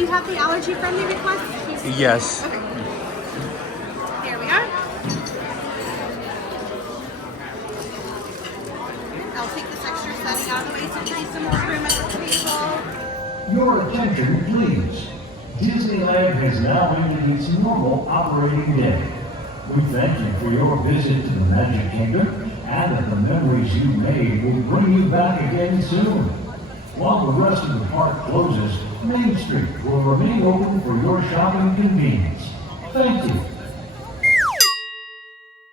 Do you have the allergy-friendly request? Yes. Okay. Here we are. I'll take this extra setting out of the way so we need some more room at the table. Your attention, please. Disneyland has now ended its normal operating day. We thank you for your visit to the Magic Kingdom and that the memories you made will bring you back again soon. While the rest of the park closes, Main Street will remain open for your shopping convenience. Thank you.